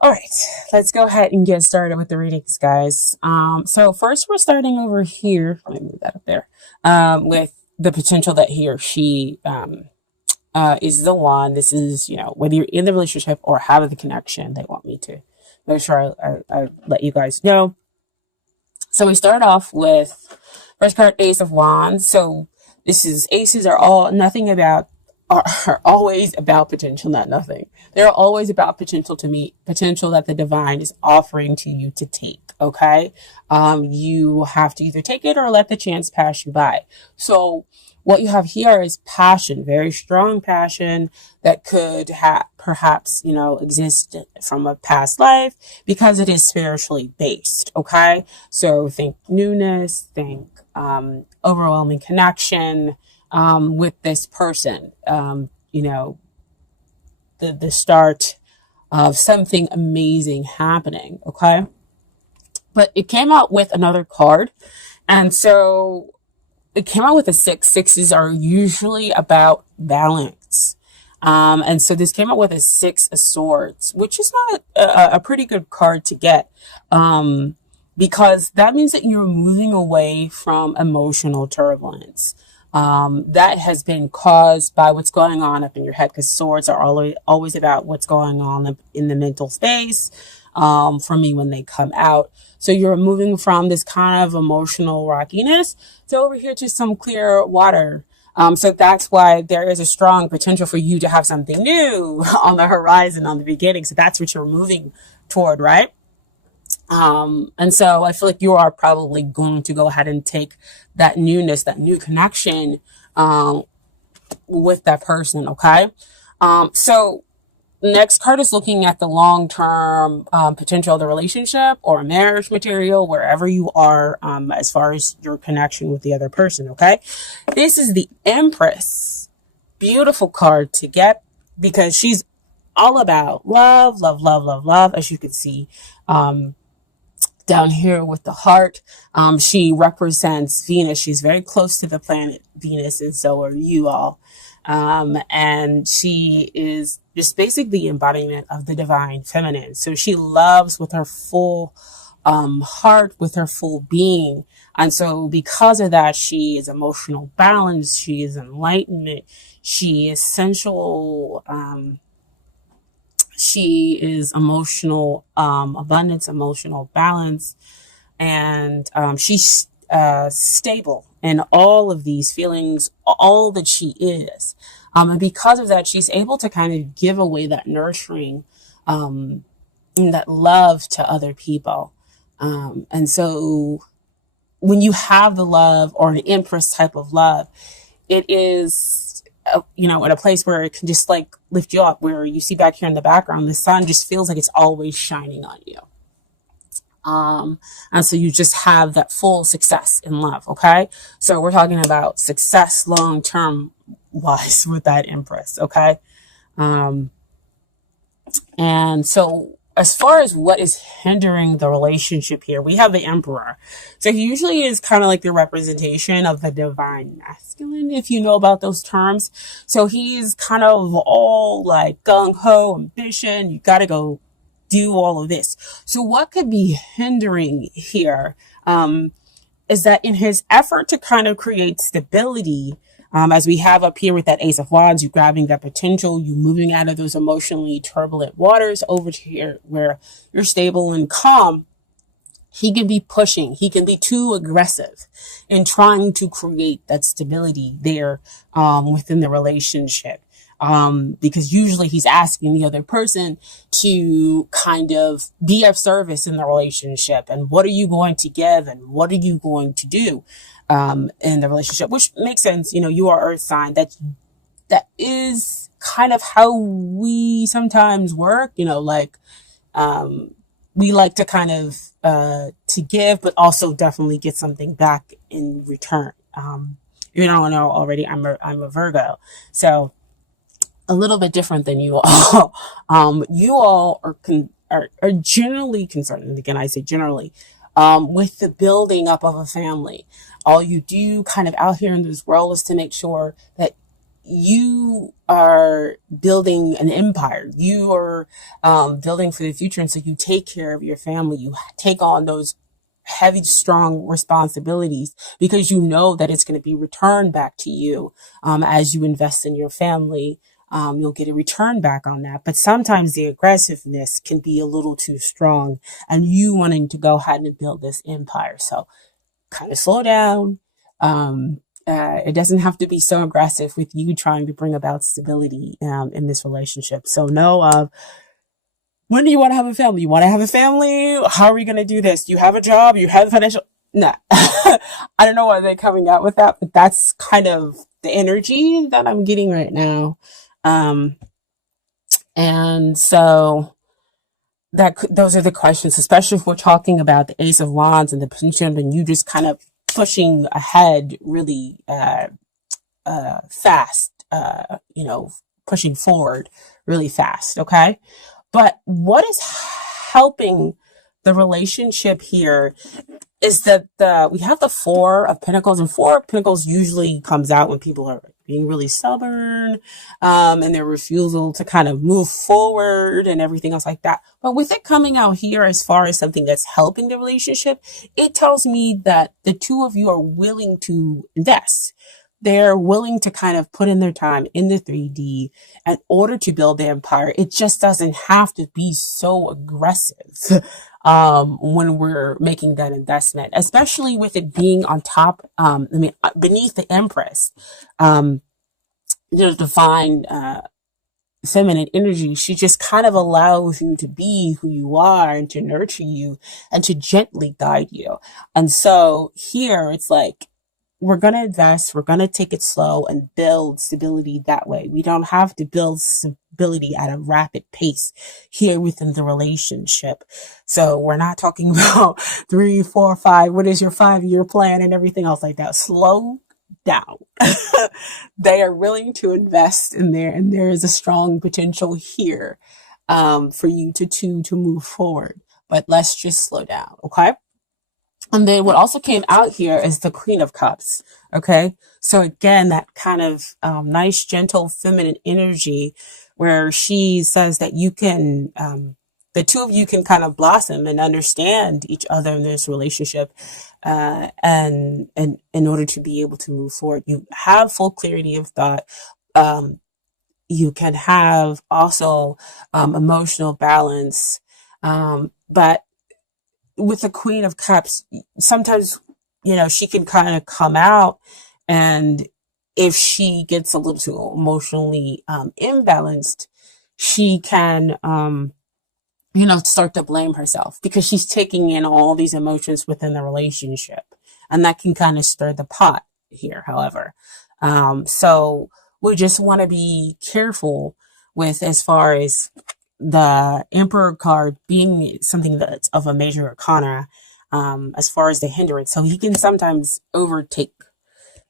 All right, let's go ahead and get started with the readings, guys. So first we're starting over here. Let me move that up there. With the potential that he or she is the one. This is, whether you're in the relationship or have the connection, they want me to make sure I let you guys know. So we start off with first card, Ace of Wands. So this is aces are all nothing about are always about potential, not nothing. They're always about potential to meet, potential that the divine is offering to you to take. Okay. You have to either take it or let the chance pass you by. So what you have here is passion, very strong passion that could perhaps, exist from a past life because it is spiritually based. Okay. So think newness, think, overwhelming connection, with this person, the start of something amazing happening. Okay. But it came out with another card. And so it came out with a six. Sixes are usually about balance. And so this came out with a Six of Swords, which is not a pretty good card to get. Because that means that you're moving away from emotional turbulence. That has been caused by what's going on up in your head, because swords are always about what's going on in the mental space, for me when they come out. So you're moving from this kind of emotional rockiness to over here to some clear water. So that's why there is a strong potential for you to have something new on the horizon, on the beginning. So that's what you're moving toward, right? And so I feel like you are probably going to go ahead and take that newness, that new connection, with that person. Okay. So next card is looking at the long-term, potential of the relationship or marriage material, wherever you are, as far as your connection with the other person. Okay. This is the Empress. Beautiful card to get because she's all about love, love, love, love, love, as you can see. Down here with the heart, she represents Venus. She's very close to the planet Venus, and so are you all. And she is just basically the embodiment of the divine feminine. So she loves with her full heart, with her full being. And so because of that, she is emotional balance. She is enlightenment. She is sensual. She is emotional abundance, emotional balance, and she's stable in all of these feelings, all that she is. And because of that, she's able to kind of give away that nurturing, and that love to other people. And so when you have the love or an Empress type of love, it is in a place where it can just like lift you up, where you see back here in the background, the sun just feels like it's always shining on you. And so you just have that full success in love. Okay. So we're talking about success long-term wise with that Empress. Okay. And so as far as what is hindering the relationship here, we have the Emperor. So he usually is kind of like the representation of the divine masculine, if you know about those terms. So he's kind of all like gung-ho, ambition. You got to go do all of this. So what could be hindering here, is that in his effort to kind of create stability, as we have up here with that Ace of Wands, you grabbing that potential, you moving out of those emotionally turbulent waters over to here where you're stable and calm. He can be pushing. He can be too aggressive in trying to create that stability there, within the relationship. Because usually he's asking the other person to kind of be of service in the relationship. And what are you going to give? And what are you going to do? In the relationship, which makes sense. You are earth sign. That is kind of how we sometimes work, we like to kind of, to give, but also definitely get something back in return. You don't know already, I'm a Virgo. So a little bit different than you all. You all are generally concerned. And again, I say generally, with the building up of a family. All you do kind of out here in this world is to make sure that you are building an empire. You are building for the future. And so you take care of your family. You take on those heavy, strong responsibilities because you know that it's going to be returned back to you as you invest in your family. You'll get a return back on that. But sometimes the aggressiveness can be a little too strong and you wanting to go ahead and build this empire. So kind of slow down. It doesn't have to be so aggressive with you trying to bring about stability in this relationship. So know of when do you want to have a family? You want to have a family? How are we going to do this? You have a job? You have financial? Nah. I don't know why they're coming out with that, but that's kind of the energy that I'm getting right now. Um, and so those are the questions, especially if we're talking about the Ace of Wands and the position, and you just kind of pushing ahead really fast, pushing forward really fast. Okay. But what is helping the relationship here is that we have the Four of Pentacles, and Four of Pentacles usually comes out when people are being really stubborn, and their refusal to kind of move forward and everything else like that. But with it coming out here as far as something that's helping the relationship, it tells me that the two of you are willing to invest. They're willing to kind of put in their time in the 3D in order to build the empire. It just doesn't have to be so aggressive when we're making that investment, especially with it being on top, beneath the Empress, the divine feminine energy. She just kind of allows you to be who you are and to nurture you and to gently guide you. And so here it's like, we're going to invest, we're going to take it slow and build stability that way. We don't have to build stability at a rapid pace here within the relationship. So we're not talking about 3, 4, 5. What is your 5-year plan and everything else like that? Slow down. They are willing to invest in there, and there is a strong potential here for you to move forward. But let's just slow down, okay? And then what also came out here is the Queen of Cups. Okay. So again, that kind of nice, gentle, feminine energy where she says that you can, the two of you can kind of blossom and understand each other in this relationship. And in order to be able to move forward, you have full clarity of thought. You can have also emotional balance. But with the Queen of Cups, sometimes, she can kind of come out, and if she gets a little too emotionally imbalanced, she can, start to blame herself because she's taking in all these emotions within the relationship. And that can kind of stir the pot here, however. So we just want to be careful with as far as the Emperor card being something that's of a major arcana, as far as the hindrance. So he can sometimes overtake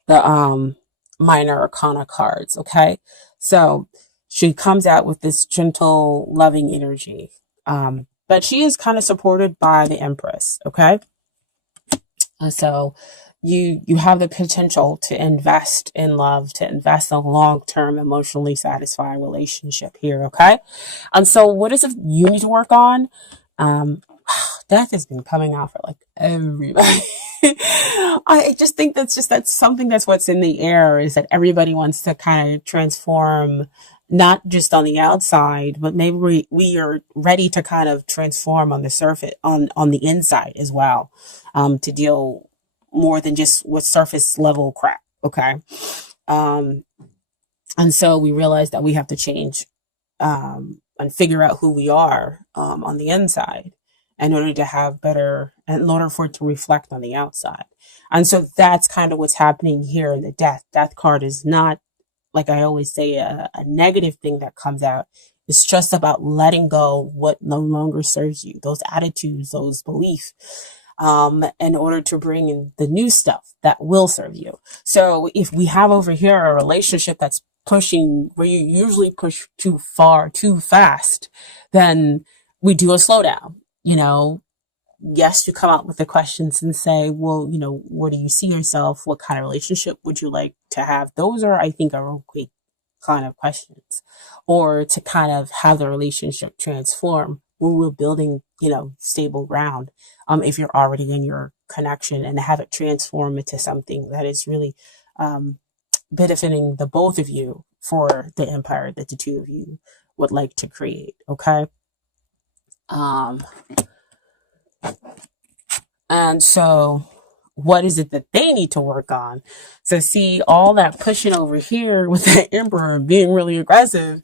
the minor arcana cards. Okay. So she comes out with this gentle, loving energy. But she is kind of supported by the Empress. Okay. So you have the potential to invest in love, to invest in a long-term, emotionally satisfying relationship here, okay? And so what is it you need to work on? Death has been coming out for like everybody. I just think that's something that's what's in the air, is that everybody wants to kind of transform, not just on the outside, but maybe we are ready to kind of transform on the surface, on the inside as well, to deal more than just with surface level crap. Okay. And so we realize that we have to change, and figure out who we are, on the inside in order to have better, in order for it to reflect on the outside. And so that's kind of what's happening here in the death card is not, like I always say, a negative thing that comes out. It's just about letting go what no longer serves you, those attitudes, those beliefs, in order to bring in the new stuff that will serve you. So if we have over here a relationship that's pushing, where you usually push too far, too fast, then we do a slowdown. Yes, you come out with the questions and say, well, where do you see yourself? What kind of relationship would you like to have? Those are, I think, are okay kind of questions, or to kind of have the relationship transform when we're building, stable ground. If you're already in your connection, and have it transform into something that is really um, benefiting the both of you for the empire that the two of you would like to create. Okay. Um, and so what is it that they need to work on? So see all that pushing over here with the emperor being really aggressive.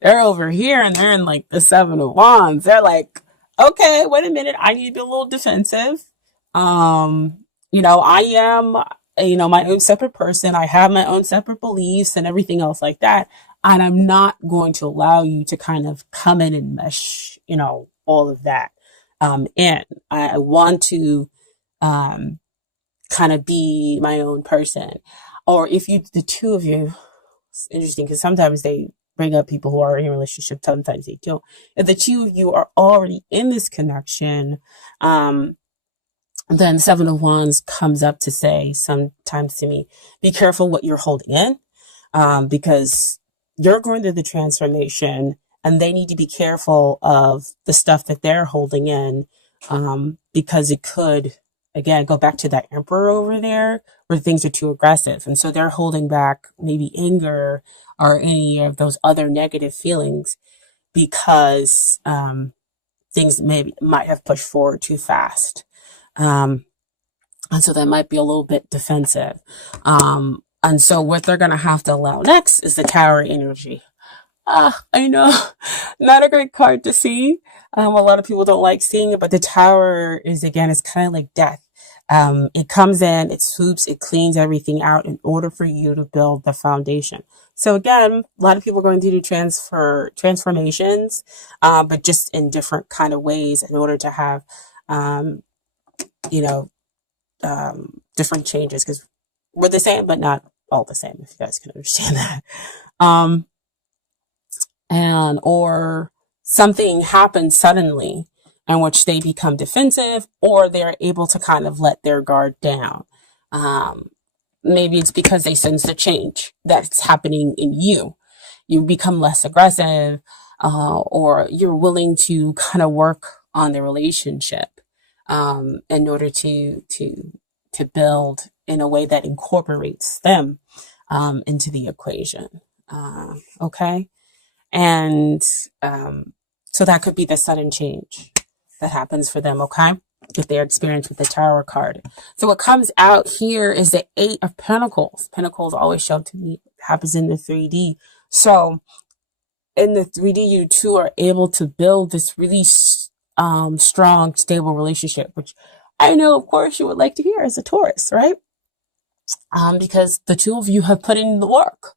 They're over here and they're in like the 7 of Wands. They're like, okay, wait a minute. I need to be a little defensive. I am, my own separate person. I have my own separate beliefs and everything else like that. And I'm not going to allow you to kind of come in and mesh, all of that, in. I want to, um, kind of be my own person. Or if the two of you, it's interesting because sometimes they bring up people who are in a relationship, sometimes they don't. If the two of you are already in this connection, then 7 of Wands comes up to say sometimes to me, be careful what you're holding in, because you're going through the transformation and they need to be careful of the stuff that they're holding in, because it could, again, go back to that emperor over there where things are too aggressive. And so they're holding back maybe anger or any of those other negative feelings because things might have pushed forward too fast. And so that might be a little bit defensive. And so what they're going to have to allow next is the Tower energy. I know, not a great card to see. A lot of people don't like seeing it, but the Tower is, again, it's kind of like death. It comes in, it swoops, it cleans everything out in order for you to build the foundation. So again, a lot of people are going to do transformations, but just in different kind of ways in order to have, you know, different changes, because we're the same, but not all the same, if you guys can understand that. Or something happens suddenly in which they become defensive, or they're able to kind of let their guard down. Maybe it's because they sense the change that's happening in you. You become less aggressive, or you're willing to kind of work on the relationship, in order to build in a way that incorporates them, into the equation. Okay. And so that could be the sudden change that happens for them, okay? If they're experienced with the Tower card. So what comes out here is the 8 of Pentacles. Pentacles always show to me happens in the 3D. So in the 3D, you two are able to build this really strong, stable relationship, which I know, of course, you would like to hear as a Taurus, right? Because the two of you have put in the work,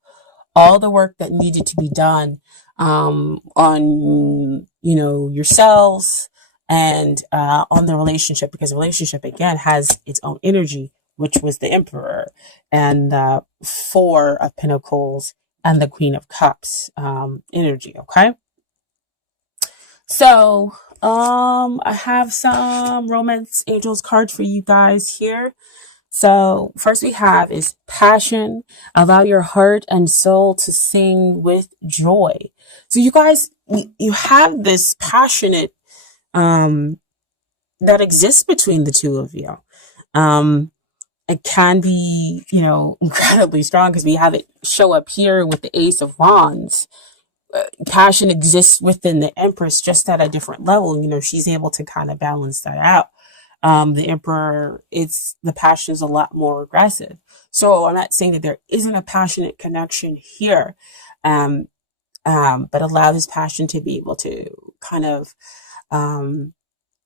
all the work that needed to be done, on, yourselves and, on the relationship, because the relationship, again, has its own energy, which was the Emperor and the 4 of Pentacles and the Queen of Cups, energy. Okay. So, I have some Romance Angels cards for you guys here. So first we have is passion. Allow your heart and soul to sing with joy. So you guys, you have this passionate, that exists between the two of you. It can be, incredibly strong because we have it show up here with the Ace of Wands. Passion exists within the Empress, just at a different level. She's able to kind of balance that out. The Emperor, the passion is a lot more aggressive. So I'm not saying that there isn't a passionate connection here, but allow this passion to be able to kind of,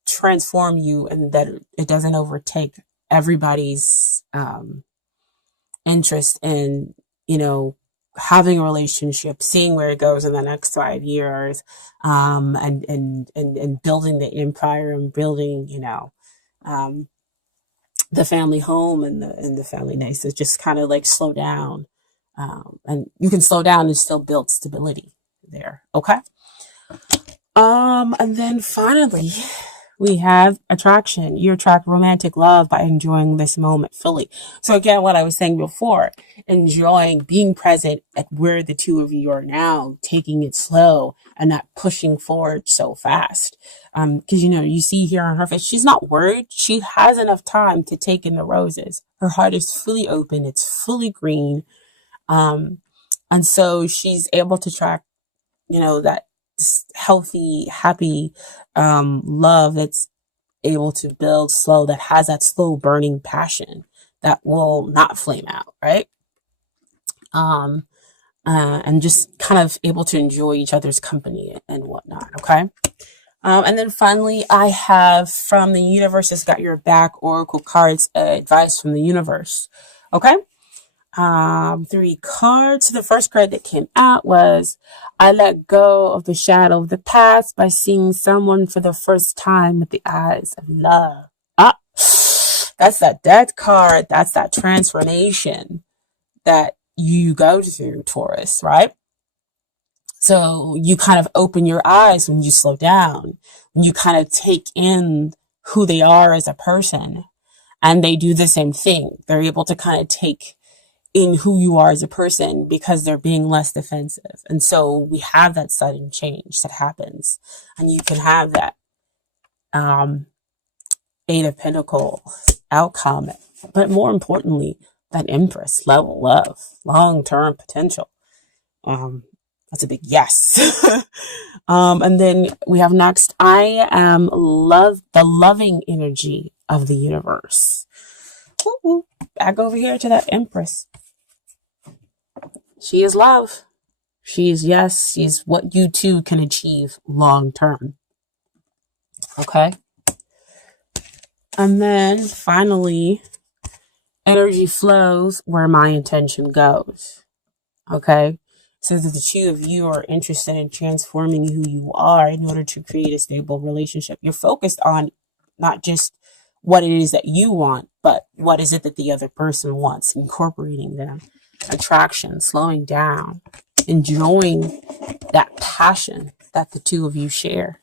transform you, and that it doesn't overtake everybody's, interest in, having a relationship, seeing where it goes in the next 5 years, and building the empire and building, the family home and the family nice. So just kind of like slow down. And you can slow down and still build stability there. Okay. And then finally we have attraction. You attract romantic love by enjoying this moment fully. So again, what I was saying before, enjoying being present at where the two of you are now, taking it slow and not pushing forward so fast. Because, you see here on her face, she's not worried. She has enough time to take in the roses. Her heart is fully open. It's fully green. And so she's able to track, that healthy, happy, love that's able to build slow, that has that slow burning passion that will not flame out, right? And just kind of able to enjoy each other's company and whatnot. Okay. And then finally, I have from the universe has got your back oracle cards, advice from the universe. Okay. 3 cards. The first card that came out was, I let go of the shadow of the past by seeing someone for the first time with the eyes of love. That's that death card. That's that transformation that you go through, Taurus, right? So you kind of open your eyes when you slow down, when you kind of take in who they are as a person, and they do the same thing. They're able to kind of take in who you are as a person because they're being less defensive. And so we have that sudden change that happens, and you can have that, 8 of Pentacles outcome, but more importantly, that Empress level of long-term potential. That's a big yes. And then we have next, I am the loving energy of the universe. Woo-woo. Back over here to that Empress. She is love. She's what you two can achieve long term. Okay. And then finally, energy flows where my intention goes. Okay. So that the two of you are interested in transforming who you are in order to create a stable relationship. You're focused on not just what it is that you want, but what is it that the other person wants, incorporating them. Attraction, slowing down, enjoying that passion that the two of you share.